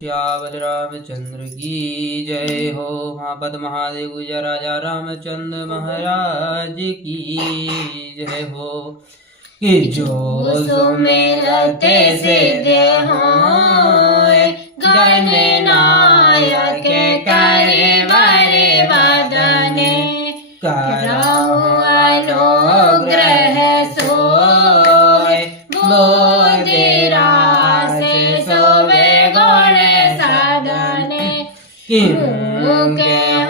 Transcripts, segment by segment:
श्यावल रामचंद्र की जय हो। महापद महादेव गुजर राजा रामचंद्र महाराज की जय हो। कि जो सुमिरते सिद्ध होए गणनायक करे वर बदने करहु अनुग्रह सोए बोधिरास सोवे गुण साधने के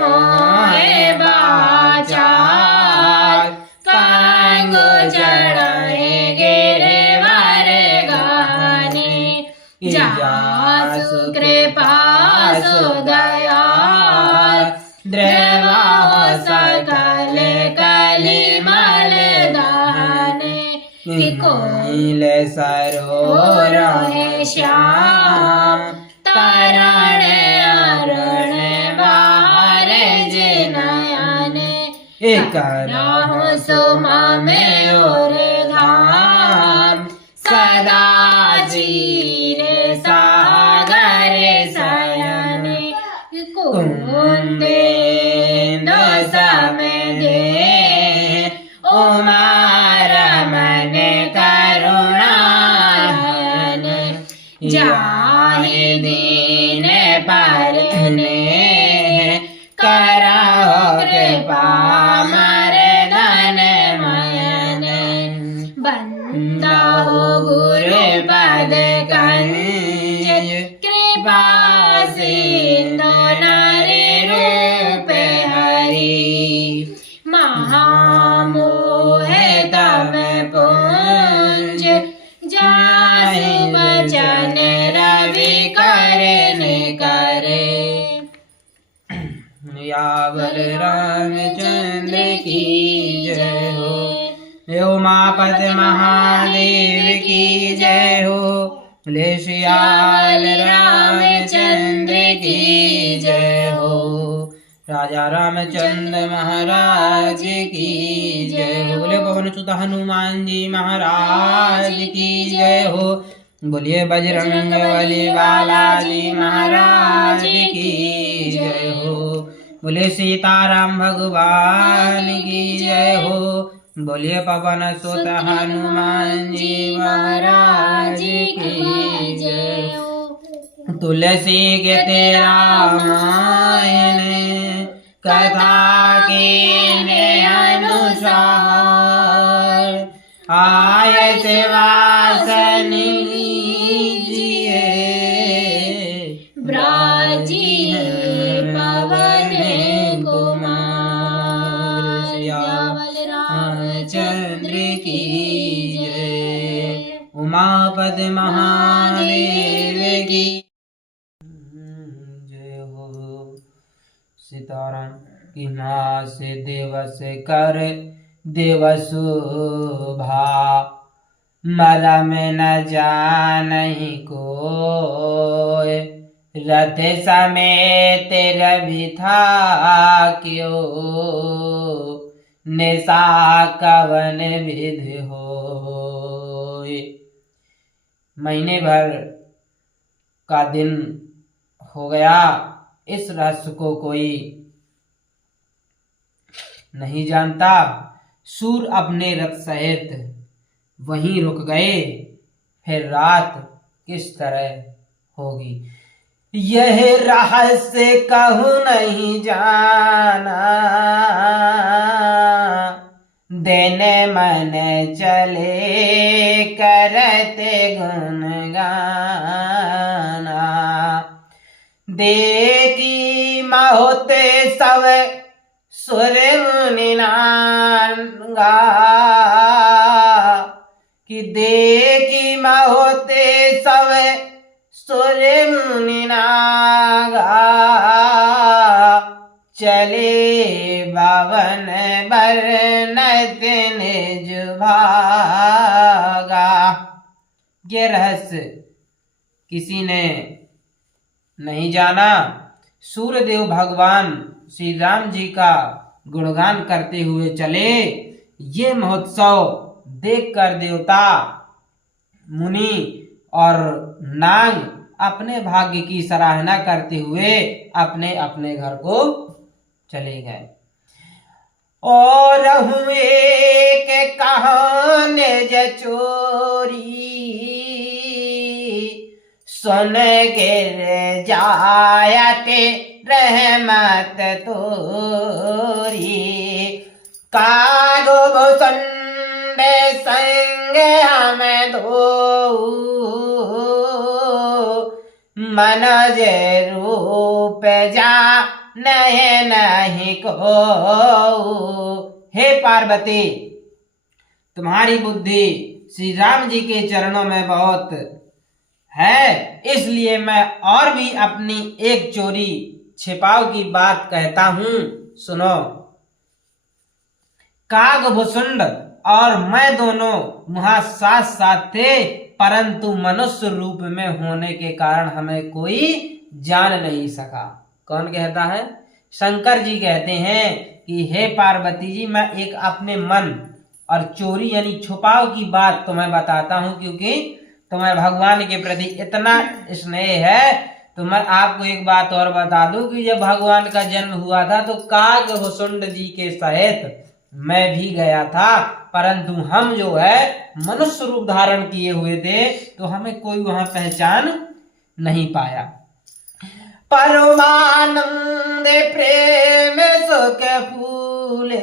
होए बाचार कांगो चढ़ाए गिरवर गाने जासु कृपा सु दयाल द्रवा सकल कलिमल दाने कोइल सरोवर श्याम तरण अरण बार जिनयन करहु सुमा में और धाम सदा चीर सागर शयन कुंदेन्दु सम दे उमा रमन करुणाहन जाहि दीन परने करहु कृपा मर्दन मयन बंदहु गुरु पद कंज कृपा सिंधु नारी रूप हरि महामोह तम पुंज जाहि वचन रवि करने करे। यावल रामचंद्र की जय हो। उमापति महादेव की जय हो। बोले श्याल रामचंद्र की जय हो। राजा रामचंद्र महाराज की जय हो। बोले पवन सुत हनुमान जी महाराज की जय हो। बोलिए बजरंग बली बालाजी महाराज की जय हो। बोले सीताराम भगवान की जय हो। बोलिए पवन सुत हनुमान जी महाराज की जय हो। तुलसी के रामायण कथा के अनुसार आय सेवासन लीजिए ब्राजी पवन कुमार। श्यावल रामचंद्र की जय। उमापद महादेव की जय हो। सीताराम की माँ से देवस कर देवशोभा मरम न जानहि कोय रथ समेत रवि था क्यों निशा कवन विधि होय। महीने भर का दिन हो गया, इस रहस्य को कोई नहीं जानता। सूर अपने रथ सहित वहीं रुक गए। फिर रात किस तरह होगी यह रहस्य कहूँ नहीं जाना। देने मन चले करते गुणगाना। देखी महोते सब सुर मुनि नांगा कि देखी महोते सब सुर मुनि नागा। चले बावन बरनत निज भागा। ये रहस्य किसी ने नहीं जाना। सूर्यदेव भगवान श्री राम जी का गुणगान करते हुए चले। ये महोत्सव देखकर देवता मुनि और नाग अपने भाग्य की सराहना करते हुए अपने अपने घर को चले गए। और हुए के कहाने चोरी सुन गिर जायते रहमत तोरी। कागो भुसुंड संग हम दो मनज रूप जा नहीं को। हे पार्वती, तुम्हारी बुद्धि श्री राम जी के चरणों में बहुत है, इसलिए मैं और भी अपनी एक चोरी छिपाव की बात कहता हूं, सुनो। कागभुसुंड और मैं दोनों वहां साथ साथ थे, परंतु मनुष्य रूप में होने के कारण हमें कोई जान नहीं सका। कौन कहता है? शंकर जी कहते हैं कि हे पार्वती जी, मैं एक अपने मन और चोरी यानी छुपाव की बात तुम्हें बताता हूं, क्योंकि तुम्हें भगवान के प्रति इतना स्नेह है। तो मैं आपको एक बात और बता दूं कि जब भगवान का जन्म हुआ था तो कागभुसुंड जी के सहित मैं भी गया था, परंतु हम जो है मनुष्य रूप धारण किए हुए थे, तो हमें कोई वहां पहचान नहीं पाया। परमानंद प्रेम सुख फूले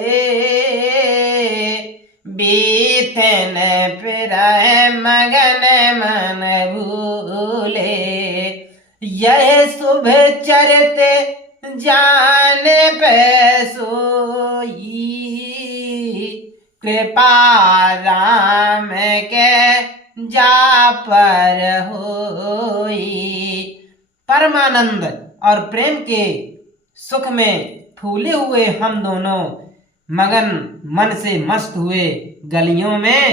बीतन फिरय मगन मन भूले। यह शुभ चरित जान पे सोई कृपा राम के जा पर होई। परमानंद और प्रेम के सुख में फूले हुए हम दोनों मगन मन से मस्त हुए गलियों में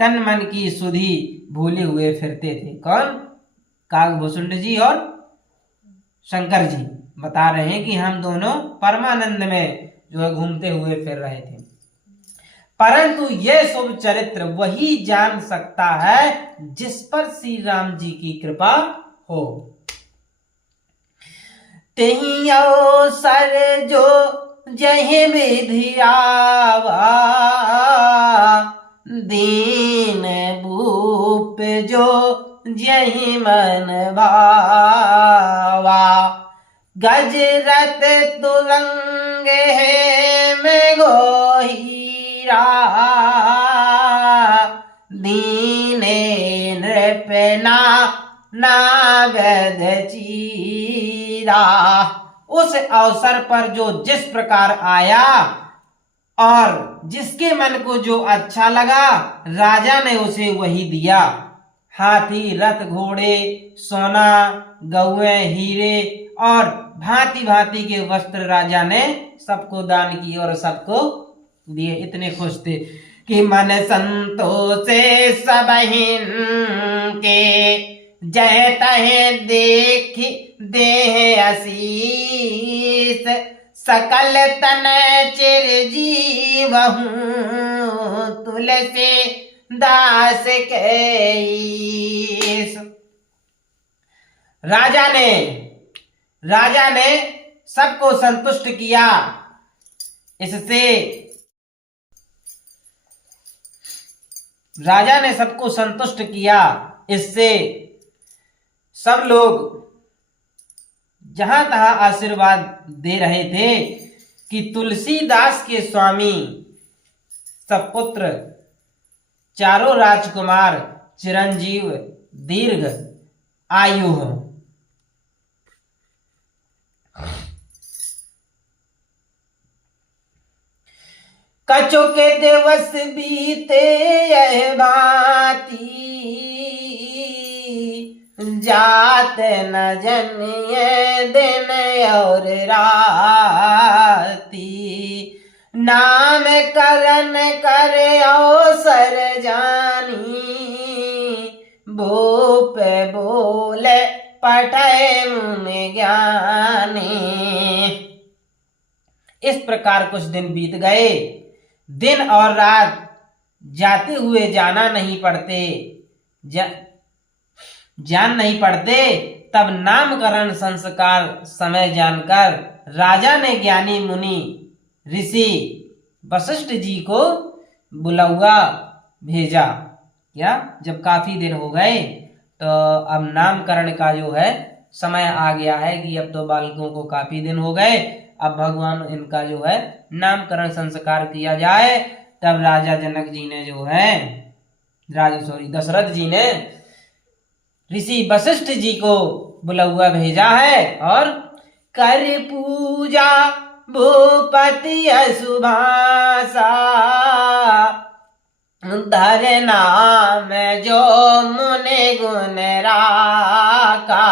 तन मन की सुधि भूले हुए फिरते थे। कौन? कागभुसुंड जी और शंकर जी बता रहे हैं कि हम दोनों परमानंद में जो है घूमते हुए फिर रहे थे, परंतु यह शुभ चरित्र वही जान सकता है जिस पर श्री राम जी की कृपा हो। तेहि अवसर जो जहि विधि आवा दीन भूप जो जहि मन भावा। गजरत तुरंग है में गोहीरा दीने नृपना नागद चीरा। उस अवसर पर जो जिस प्रकार आया और जिसके मन को जो अच्छा लगा, राजा ने उसे वही दिया। हाथी रथ घोड़े सोना गौए हीरे और भांति भांति के वस्त्र राजा ने सबको दान किए और सबको दिए। इतने खुश थे कि मन संतोषे सबहिन के जय तहे देख देह आशीष। सकल तन चिरजीवहु तुलसी दास के ईश। राजा ने सबको संतुष्ट किया। इससे राजा ने सबको संतुष्ट किया। इससे सब लोग जहां तहां आशीर्वाद दे रहे थे कि तुलसीदास के स्वामी सपुत्र चारों राजकुमार चिरंजीव दीर्घ आयु हो। कछु के दिवस बीते यह भांति जात न जनिए दिन और राती। नाम करन कर अवसर जानी भूप बोले पठय मुनि ज्ञानी। इस प्रकार कुछ दिन बीत गए। दिन और रात जाते हुए जाना नहीं पड़ते, जान नहीं पड़ते, तब नामकरण संस्कार समय जानकर राजा ने ज्ञानी मुनि ऋषि वशिष्ठ जी को बुलौआ भेजा। क्या, जब काफी दिन हो गए तो अब नामकरण का जो है समय आ गया है कि अब तो बालकों को काफी दिन हो गए, अब भगवान इनका जो है नामकरण संस्कार किया जाए। तब राजा जनक जी ने जो है दशरथ जी ने ऋषि वशिष्ठ जी को बुलौआ भेजा है और कर पूजा भूपति सुभाषा धर नाम जो मुनि गुण राका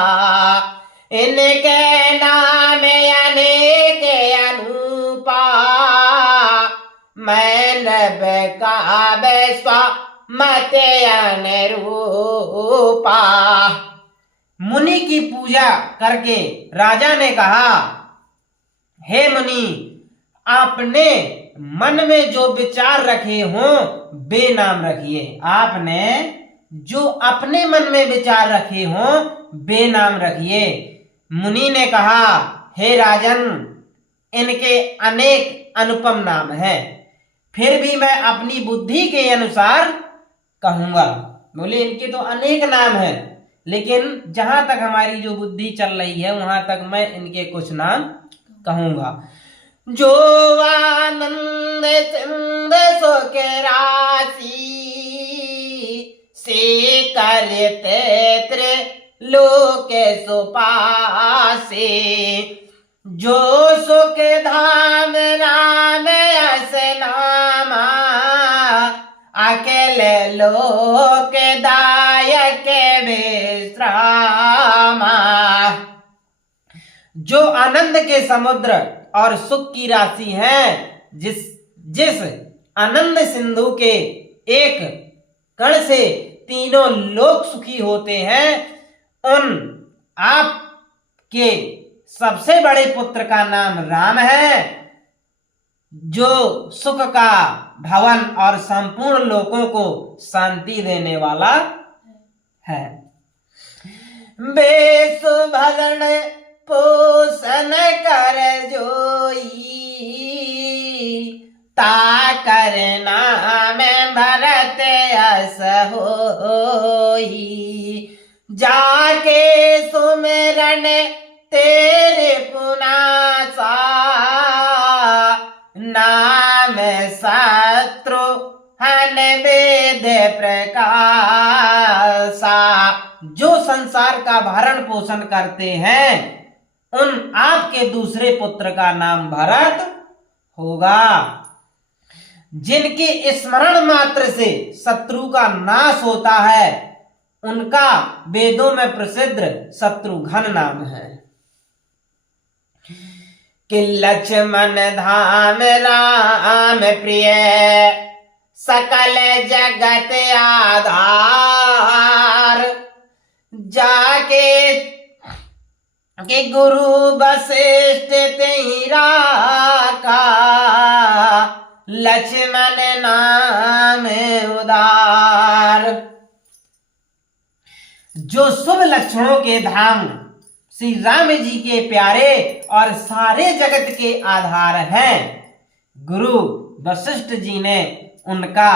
इनके नाम अनेक अनुपा मैं नभ का बेस्वा मत अनुरूपा। मुनि की पूजा करके राजा ने कहा, हे मुनि, आपने मन में जो विचार रखे हों वे नाम रखिए। आपने जो अपने मन में विचार रखे हों वे नाम रखिए। मुनि ने कहा, हे राजन, इनके अनेक अनुपम नाम हैं, फिर भी मैं अपनी बुद्धि के अनुसार कहूंगा। बोले इनके तो अनेक नाम हैं, लेकिन जहां तक हमारी जो बुद्धि चल रही है वहां तक मैं इनके कुछ नाम कहूंगा। जो आनंद सिंध सुख राशि से करते त्रिलोक सुपासे जो सुख धाम राम यस नामा अकेले लोक दायक विश्रामा। जो आनंद के समुद्र और सुख की राशि हैं, जिस आनंद सिंधु के एक कण से तीनों लोक सुखी होते हैं, उन आपके सबसे बड़े पुत्र का नाम राम है, जो सुख का भवन और संपूर्ण लोकों को शांति देने वाला है। बेसु भरण पोषण कर जोई ता करना में भरत अस होई जाके सुमिरन तेरे पुनासा नाम शत्रु हन वेद प्रकाशा। जो संसार का भरण पोषण करते हैं उन आपके दूसरे पुत्र का नाम भरत होगा। जिनके स्मरण मात्र से शत्रु का नाश होता है उनका वेदों में प्रसिद्ध शत्रुघ्न नाम है। कि लक्ष्मण धाम राम प्रिय सकल जगत आधार जाके कि गुरु वशिष्ठ तेरा का लक्ष्मण नाम उदार। जो शुभ लक्षणों के धाम श्री राम जी के प्यारे और सारे जगत के आधार हैं, गुरु वशिष्ठ जी ने उनका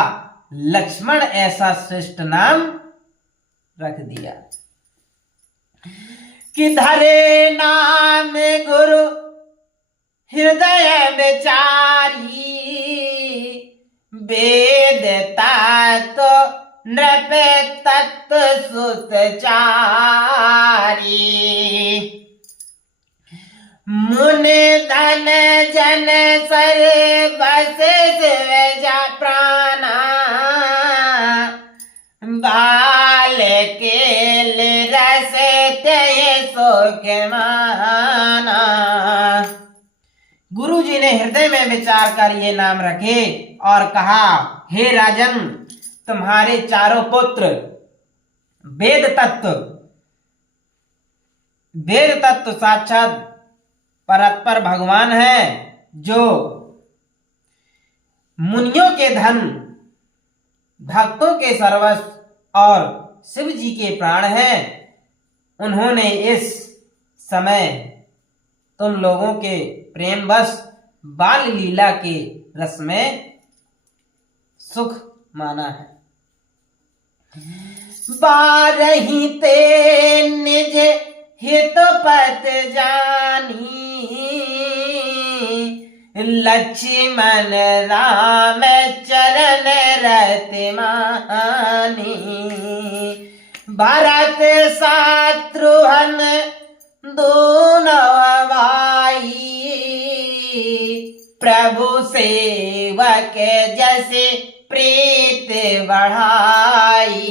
लक्ष्मण ऐसा श्रेष्ठ नाम रख दिया। कि धरे नाम गुरु हृदय विचारी वेद तत्व नृप तत्व सुत चारी मुनि धन जन सर बस जा प्राणा बाल के रस ते सुख माना। गुरु जी ने हृदय में विचार कर ये नाम रखे और कहा, हे राजन, तुम्हारे चारों पुत्र वेद तत्व साक्षात परत्पर भगवान है, जो मुनियों के धन, भक्तों के सर्वस्व और शिव जी के प्राण हैं। उन्होंने इस समय तुम लोगों के प्रेमवश बाल लीला के रस में सुख माना है। बारही ते निज हित पत जानी, लक्ष्मण राम चरण रति मानी। भरत शत्रुघ्न दोनों भाई, प्रभु सेवक जैसे प्रीत बढ़ाई।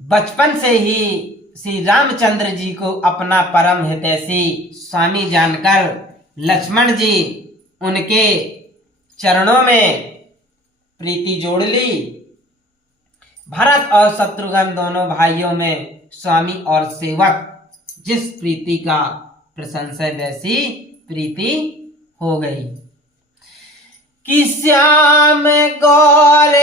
बचपन से ही श्री रामचंद्र जी को अपना परम हितैषी स्वामी जानकर लक्ष्मण जी उनके चरणों में प्रीति जोड़ ली। भरत और शत्रुघ्न दोनों भाइयों में स्वामी और सेवक जिस प्रीति का प्रशंसा वैसी प्रीति हो गई कि श्याम गौर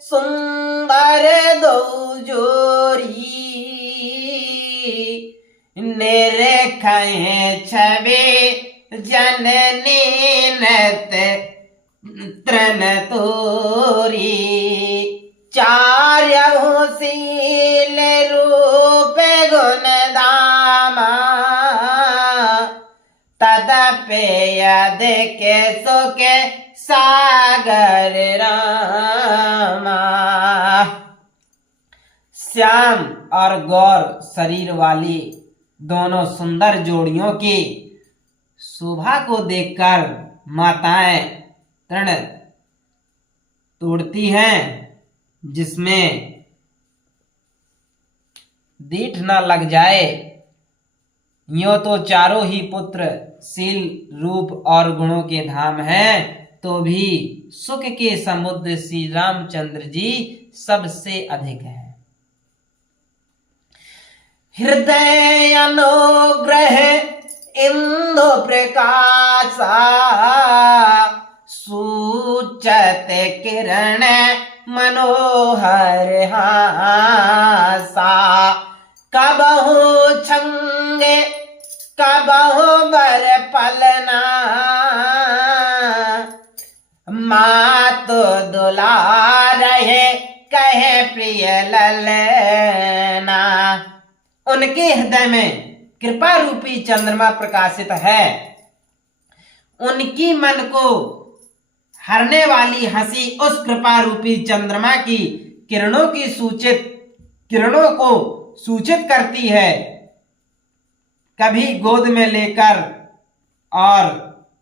सुंदर दो जोरी, निरखे छवि जननी नत तृण तोरी। चार्यहु शील रूप गुण दामा, तदपि यदिक सुख सागर रामा। श्याम और गौर शरीर वाली दोनों सुंदर जोड़ियों की शोभा को देखकर माताएं तृण तोड़ती हैं, जिसमें दीठ न लग जाए। यो तो चारों ही पुत्र शील रूप और गुणों के धाम हैं, तो भी सुख के समुद्र श्री रामचंद्र जी सबसे अधिक हैं। हृदय अनुग्रह इंदु प्रकाशा, सूचत किरण मनोहर हासा। कबहु छंगे कबहु बर पलना, मातो दुलारहे कहे प्रिय ललना। उनके हृदय में कृपा रूपी चंद्रमा प्रकाशित है। उनकी मन को हरने वाली हंसी उस कृपा रूपी चंद्रमा की किरणों को सूचित करती है। कभी गोद में लेकर और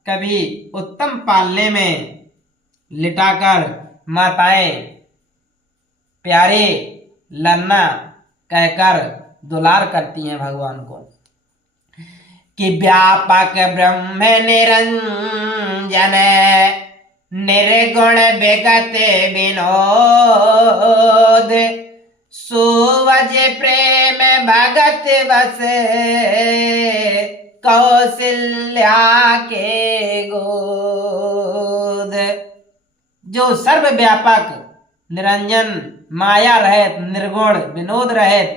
कभी उत्तम पालने में लिटाकर माताएं प्यारे लन्ना कहकर दुलार करती हैं भगवान को। कि व्यापक ब्रह्म निरंजन, निर्गुण विगत विनोद। सुवज प्रेम भगत बस, कौशल्या के गोद। जो सर्वव्यापक निरंजन माया रहित निर्गुण विनोद रहित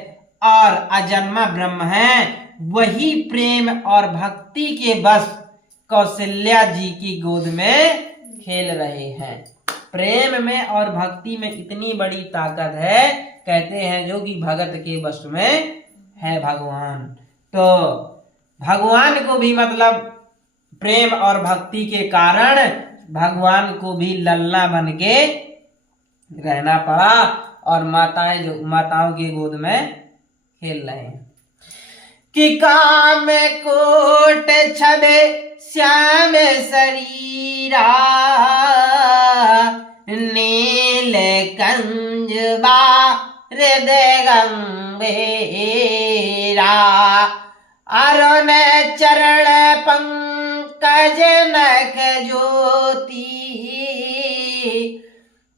और अजन्मा ब्रह्म है, वही प्रेम और भक्ति के बस कौशल्या जी की गोद में खेल रहे हैं। प्रेम में और भक्ति में इतनी बड़ी ताकत है, कहते हैं जो कि भगत के वश में है भगवान। तो भगवान को भी मतलब प्रेम और भक्ति के कारण भगवान को भी लल्ला बन के रहना पड़ा और माताओं की गोद में खेल रहे हैं। कि काम कोट छबे श्याम शरीरा, नील कंजबा हृदय गंभीरा। अरुण चरण पंकज नख ज्योति,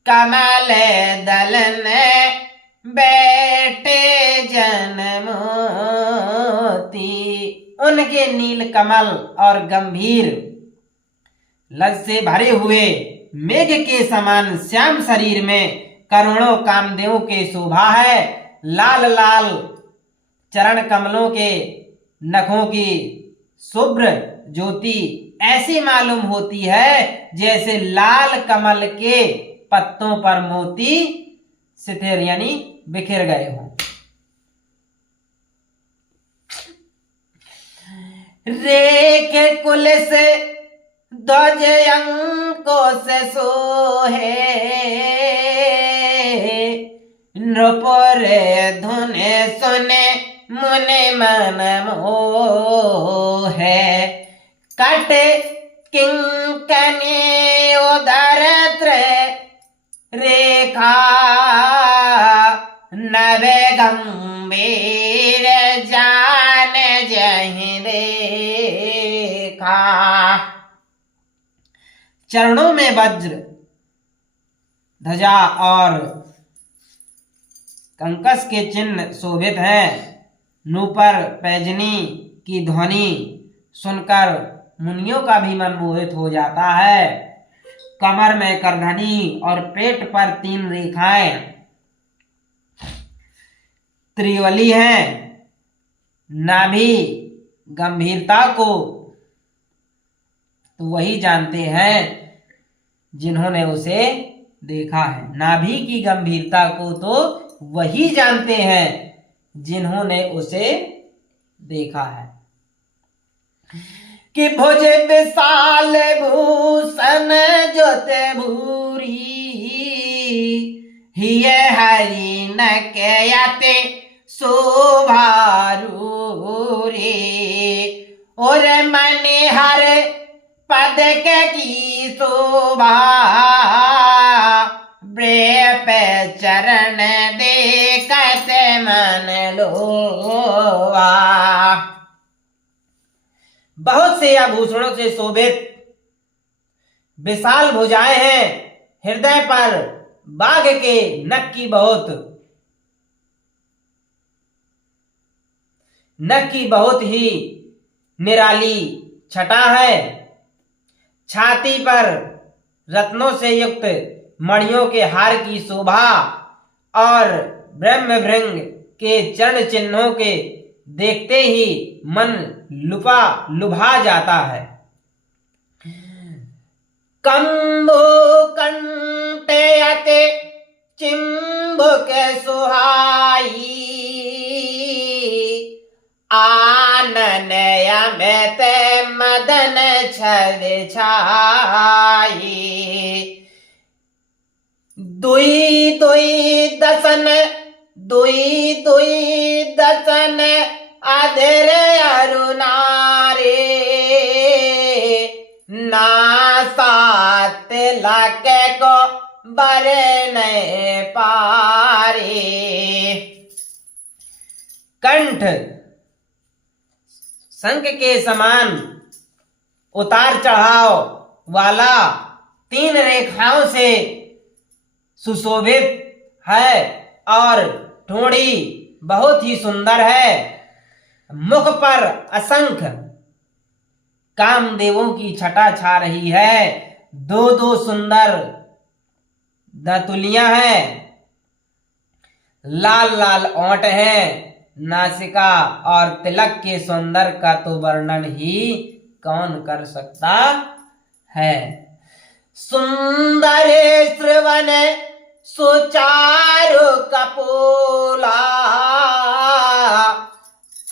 कमल दलन बैठे जनमोती। उनके नील कमल और गंभीर लज से भरे हुए मेघ के समान श्याम शरीर में करोड़ों कामदेवों के शोभा है। लाल लाल चरण कमलों के नखों की शुभ्र ज्योति ऐसी मालूम होती है जैसे लाल कमल के पत्तों पर मोती सिथिर यानी बिखर गए हों। रेख कुल से ध्वज अंकों से सोहे, नृपुर धुन सुने मुनि मन मोहे। कट किंकनी उदर रेखा, नवे गंभीर जान जहि देखा। चरणों में वज्र ध्वजा और कंकस के चिन्ह शोभित हैं। नूपुर पैजनी की ध्वनि सुनकर मुनियों का भी मन मोहित हो जाता है। कमर में करधनी और पेट पर 3 रेखाएं त्रिवली हैं। नाभि गंभीरता को तो वही जानते हैं जिन्होंने उसे देखा है। नाभि की गंभीरता को तो वही जानते हैं जिन्होंने उसे देखा है। कि भुज विशाल भूषण जोते भूरी, हिय हरि नकयते शोभारूरी। और मणिहर पद की शोभा, ब्रेप चरण देखत मन लोवा। बहुत से आभूषणों से शोभित विशाल भुजाएं हैं। हृदय पर बाघ के नख की बहुत ही निराली छटा है। छाती पर रत्नों से युक्त मणियों के हार की शोभा और ब्रह्म भृंग के चरण चिन्हों के देखते ही मन लुभा जाता है। कंबो कंटयते चिंबुक सुहाई, आनन अमित मदन छल छाई। दुई दुई दसन अधर अरुणारे, नासात लक को बरन पारे। कंठ शंख के समान उतार चढ़ाव वाला 3 रेखाओं से सुशोभित है और ठोड़ी बहुत ही सुंदर है। मुख पर असंख्य कामदेवों की छटा छा रही है। 2 सुंदर दांतुलियां हैं। लाल लाल ओंठ हैं। नासिका और तिलक के सौंदर्य का तो वर्णन ही कौन कर सकता है। सुंदर श्रवण सुचारु कपोला,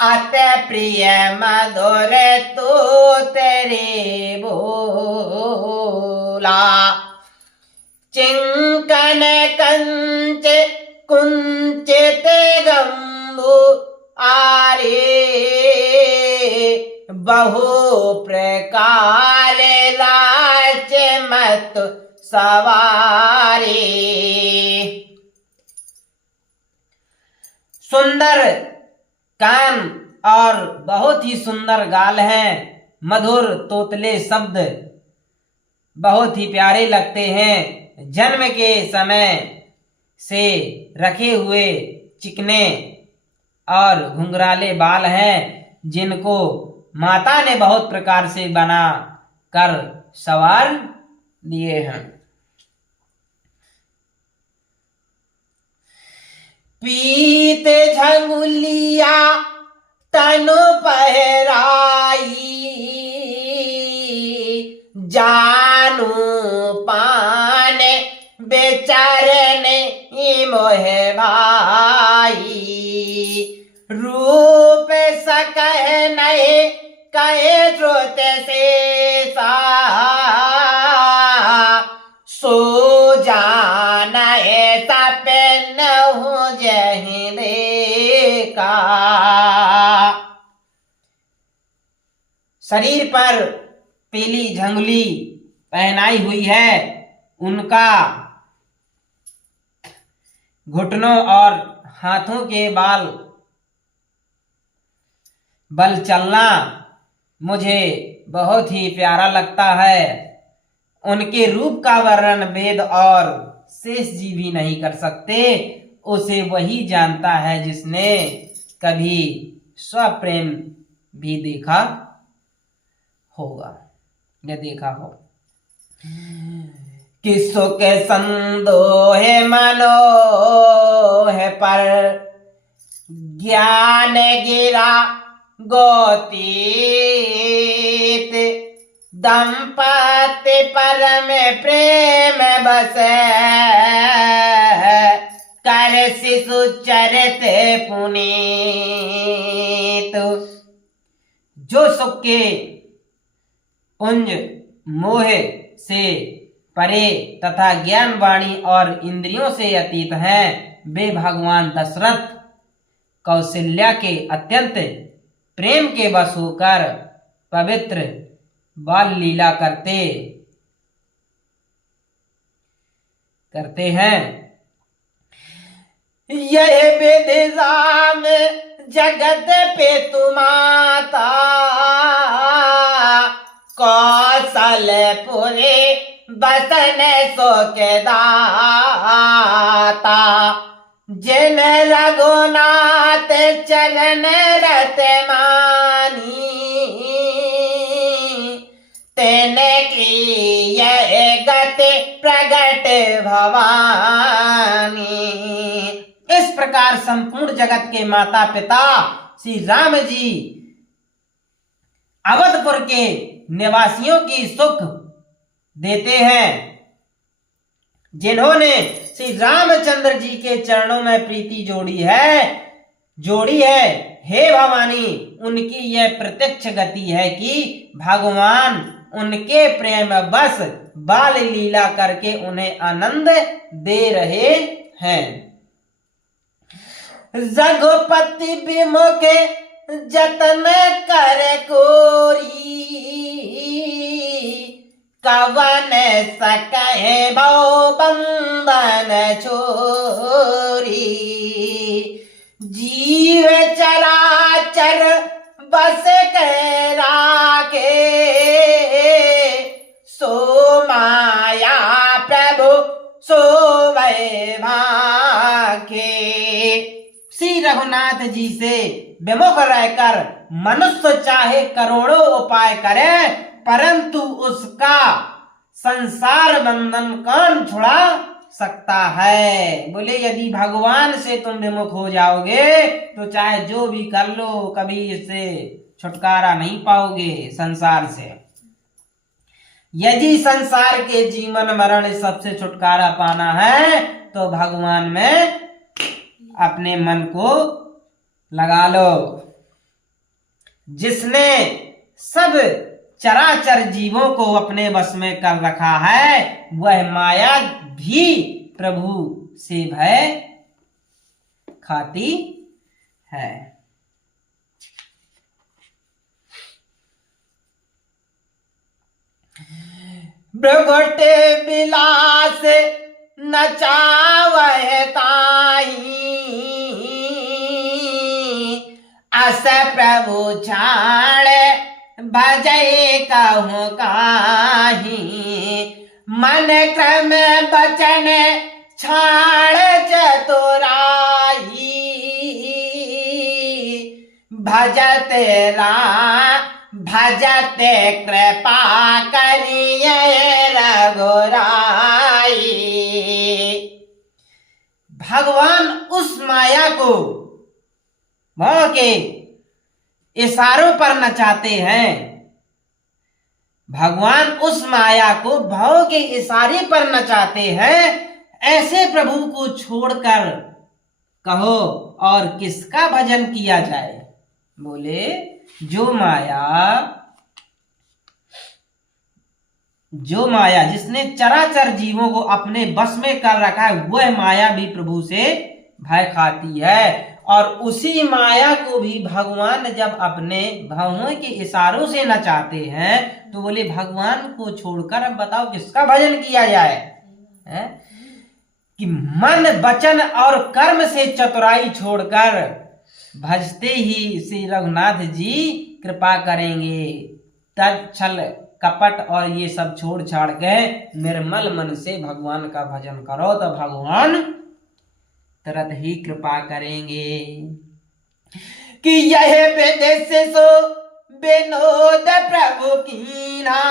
अति प्रिय मधुर तो तेरे बोला। चिंकन कंच कुंचित गंभु आरे, बहु प्रकार राज मत सवारी। सुंदर कान और बहुत ही सुंदर गाल हैं। मधुर तोतले शब्द बहुत ही प्यारे लगते हैं। जन्म के समय से रखे हुए चिकने और घुंघराले बाल हैं, जिनको माता ने बहुत प्रकार से बना कर सवार दिए हैं। पीत झंगुलिया तनु पहराई, जानू पान बेचारने मोहे भाई, रूप सकह नहीं कहे श्रुत से सा, सो जाना ऐसा पेन हो जहिले का। शरीर पर पीली झंगुली पहनाई हुई है, उनका घुटनों और हाथों के बल चलना मुझे बहुत ही प्यारा लगता है। उनके रूप का वर्णन वेद और शेष जी भी नहीं कर सकते, उसे वही जानता है जिसने कभी स्वप्रेम भी देखा होगा या देखा हो। किसो के संदोह मनोह पर ज्ञान गिरा गोतीत, दंपति परम प्रेम बसे, कर शिशु चरित पुनीत। जो सुख के पुंज मोह से परे तथा ज्ञान वाणी और इंद्रियों से अतीत हैं, वे भगवान दशरथ कौशल्या के अत्यंत प्रेम के वश होकर पवित्र बाल लीला करते हैं। यह विधि राम जगत पे तुमाता, कौशलपुरे बसन सो के दाता, जिन रघुनाथ चरण रत मानी, तेने की यह गति प्रगट भवानी। इस प्रकार संपूर्ण जगत के माता पिता श्री राम जी अवधपुर के निवासियों की सुख देते हैं। जिन्होंने श्री रामचंद्र जी के चरणों में प्रीति जोड़ी है, हे भवानी, उनकी यह प्रत्यक्ष गति है कि भगवान उनके प्रेम बस बाल लीला करके उन्हें आनंद दे रहे हैं। रघुपति विमुख जतन कर कोरी, कवन सकहे भव बंधन छोरी, जीव चराचर बस कह राखे, सो माया प्रभु सो वैभाखे। श्री रघुनाथ जी से विमुख रहकर मनुष्य चाहे करोड़ों उपाय करे, परंतु उसका संसार बंधन कौन छुड़ा सकता है। बोले यदि भगवान से तुम विमुख हो जाओगे तो चाहे जो भी कर लो, कभी इससे छुटकारा नहीं पाओगे संसार से। यदि संसार के जीवन मरण सबसे छुटकारा पाना है तो भगवान में अपने मन को लगा लो। जिसने सब चराचर जीवों को अपने वश में कर रखा है, वह माया भी प्रभु से भय खाती है। भृगुट विलास नचावह ताई, अस प्रभु छाड़ भजय कहूँ काही, मन क्रम बचन छाड़ चतुराई, भजत कृपा करिए रघुराई। भगवान उस माया को भाव के इशारों पर नचाते हैं। भगवान उस माया को भाव के इशारे पर नचाते हैं। ऐसे प्रभु को छोड़कर कहो और किसका भजन किया जाए। बोले जो माया जिसने चराचर जीवों को अपने बस में कर रखा है, वह माया भी प्रभु से भय खाती है। और उसी माया को भी भगवान जब अपने भावों के इशारों से नचाते हैं तो बोले भगवान को छोड़कर अब बताओ किसका भजन किया जाए। है? कि मन वचन और कर्म से चतुराई छोड़कर भजते ही श्री रघुनाथ जी कृपा करेंगे। तब छल कपट और ये सब छोड़ छाड़ के निर्मल मन से भगवान का भजन करो तो भगवान तुरंत ही कृपा करेंगे। कि यह विदेश सो विनोद प्रभु कीना,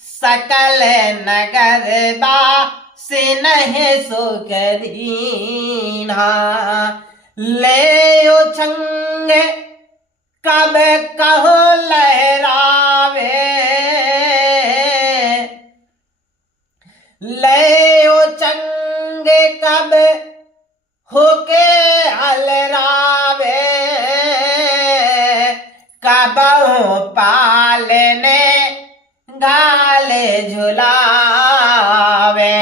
सकल नगर बा से नहीं सो करीना। ले ओ छंग कब कहो लहरावे, ले ओ चंग कब होके अलरावे। कब हो पालने गाले झुलावे।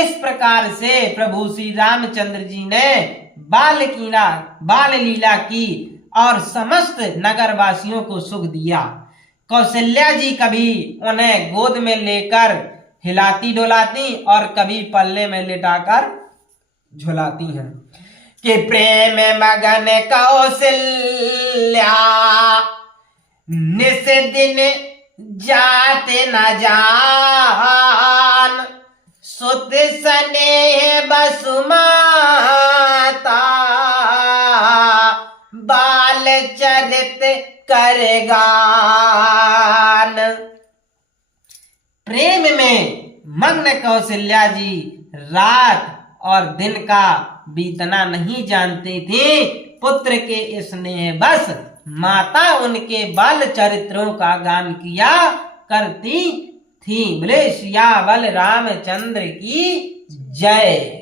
इस प्रकार से प्रभु श्री रामचंद्र जी ने बाल लीला की और समस्त नगरवासियों को सुख दिया। कौशल्या जी कभी उन्हें गोद में लेकर हिलाती डुलाती और कभी पल्ले में लिटाकर झुलाती हैं। कि प्रेम मगन कौशल्या निस दिन जाते न जान, सुत स्नेह बसुमाता बाल चरित करेगा। प्रेम में मग्न कौशल्या जी रात और दिन का बीतना नहीं जानती थी। पुत्र के स्नेह बस माता उनके बाल चरित्रों का गान किया करती थी। बोले सियावर रामचंद्र की जय।